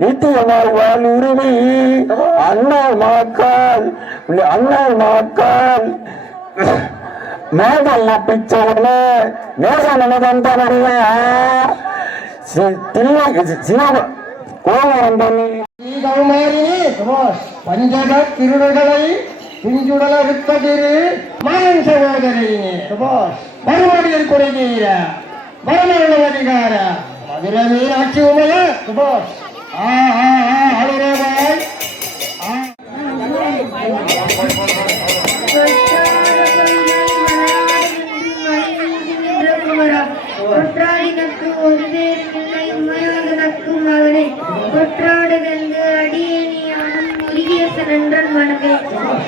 நித்தியமாய் வாழ்வுரிமை அண்ணல் மாக்கால் மேடல்ல பிச்சவன நேசனமதந்தவன பஞ்சக திருடுகளை பிஞ்சுடல வித்தகிரு மாயன் சகோதரினே மறுபடியில் குறைதீர மரண அதிகார மதுரமே ஆட்சி உமைய சுபாஷ் அழுரவாய் கொற்றாடினக்கு ஒரு தேர்நிலை உமையாதனக்கு மகனே கொற்றாடுதென்று அடியேனியானும் முருகேசன் என்றன் மனதே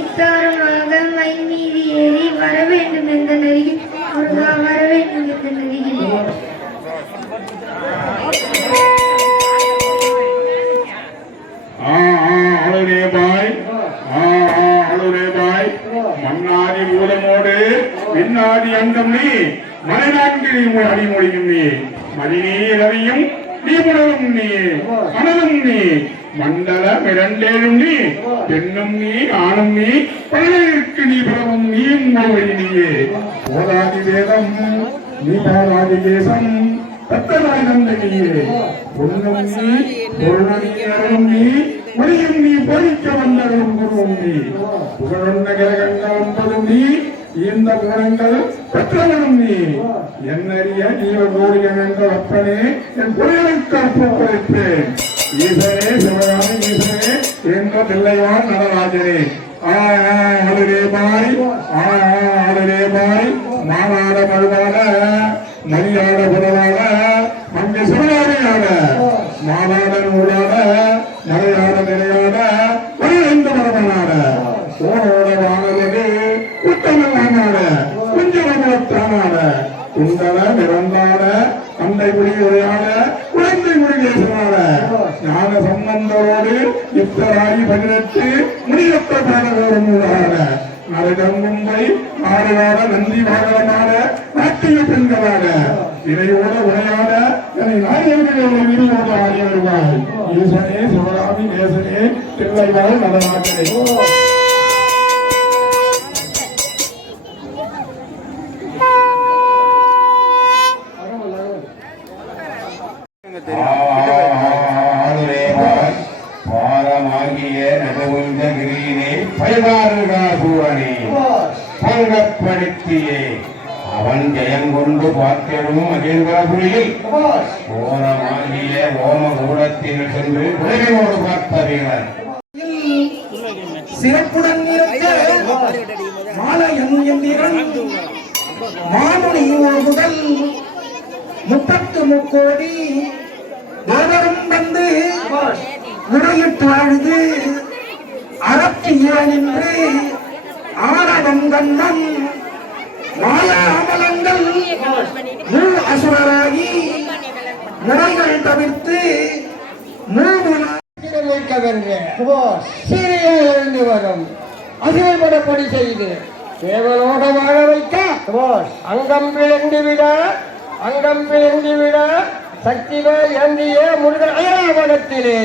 இச்சாரமாக மை மீது ஏறி வரவேண்டும் என்ற நெருகி முருகா வரவேண்டும் என்ற நெருகி மன்னாதி மூலமோடு பின்னாதி அங்கம் நீ மலைநான்கில் அடிமொழியும் நீ மதிநீரவையும் நீ புடலும் நீ மனதும் நீ மண்டலம் இரண்டேழும் நீ பெண்ணும் நீ ஆணும் நீ பலருக்கு நீ புறவும் நீயும் மொழி நீயே போதாதி வேதம் நீ போதாதி தேசம் தத்தனாய் நந்த நீயே பொண்ணும் நீ பொருளும் நீ மொழியும் நீ பொழிக்க வந்தரும் குருவும் நீ புகழொன்ன கிரகங்கள் ஒன்பதும் நீ இந்த குணங்கள் பெற்றவனும் நீ என்னறிய நீரோடியம் என்ற அப்பனே என் புரியலுக்கு அற்பு குறைப்பேன் ஈசனே சிவகாமி ஈசனே என்ற பிள்ளைவான் நடராஜனே ஆளுரேபாய் மாநாட மழுவாட மணியாட புலவாட மங்கை சிவகாமியாட மாநாட நூலாட மலையாட நிலையாட மறைந்த மரமனாட ஓனோட வானது உத்தமனாட குஞ்சமத்தானாட குண்டல நிறந்தாட கண்டை குடியுரையாட குழந்தை முருகேசனாட ஞான சம்பந்தரோடு இத்தராயி 18 முடியத்த பாடகோரம் மூடாட நரகம் மும்பை ஆறுவாட நந்தி வாகனமாட நாட்டிய பெண்களாட இணையோட உரையாட என்னை நாயகர்களோட விரிவோடு ஆடி வருவாய் ஈசனே சிவராமி நேசனே பிள்ளைவாள் நடனாட்டனே பாரமாகிய நடுவுந்தகிரியினே பைதாருகாசூரனே பங்கப்படுத்தியே அவன் ஜெயங்கொண்டு பார்த்திடும் மகிழ்வபுரியில் ஓரமாகிய ஓமகூடத்தில் சென்று உலகோடு பார்த்த வீரர் சிறப்புடன் மாலயம் எந்திரன் மாமுனி முதல் 33 கோடி தேவரும் வந்து முறையிட்டு அழுது அறத்தியான் என்று ஆணவம் கண்ணம் மாயா அமலங்கள் அசுரராகி முறைகள் தவிர்த்து சீரையிலிருந்து வரும் அதிகப்படப்படி செய்து தேவலோக வாழ வைக்க அங்கம் விழுந்துவிட சக்திகள் ஏந்திய முருகன் அயராவனத்திலே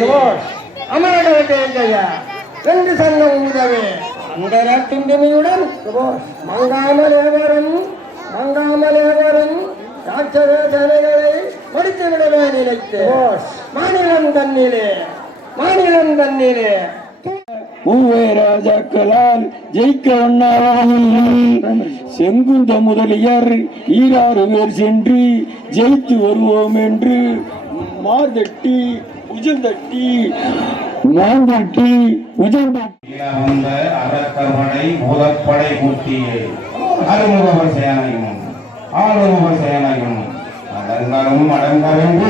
அமரடைய ரெண்டு சங்கம் உதவே அந்த துண்டுமையுடன் மங்காமல் ஏவரும் ராட்சத சேனைகளை முடித்துவிடவே நினைத்து மாநிலம் தன்னிலே பூவே ராஜாக்களால் ஜெயிக்க ஒண்ணாவாகும் செங்குந்த முதலியர் 6 பேர் சென்று ஜெயித்து வருவோம் என்று மார்தட்டி உஜந்தட்டி அரக்கமனை பூதப்படை கூட்டியே அருமுகவர் சேனையும் அடங்கரும்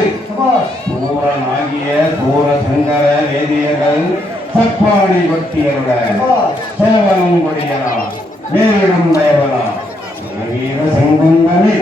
சூரனாகிய சூரசங்கர வேதியர்கள் சப்பாடி பக்தியருடன் சேவலும் கொடியலாம் வேறிடும் தயவலாம் வீர செங்குந்தனே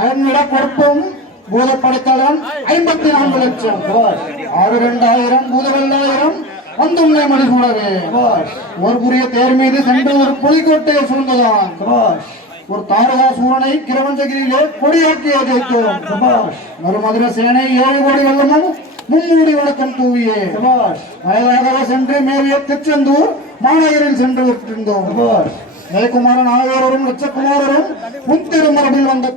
அதனிட கொடுப்பும் பூதப்படுத்தலும் 54 லட்சம் 6,2000 பூதவெள்ளாயிரம் வந்துள்ளே மணிகூடவே ஒரு புரிய தேர் மீது சென்று ஒரு புலிக்கோட்டையை சூழ்ந்ததான் ஒரு தாரகா சூரனை கிரவஞ்சகிரியிலே கொடியாக்கிய ஜெயித்தோம் மறுமதுர சேனை 7 கோடி வெள்ளமும் 3 கோடி வழக்கம் தூவியே வயதாக சென்று மேவிய திருச்செந்தூர் மாநகரில் சென்று விட்டிருந்தோம் ஜெயக்குமாரன் ஆகியோரும் லட்சக்குமாரரும் முன்திருமரபில் வந்த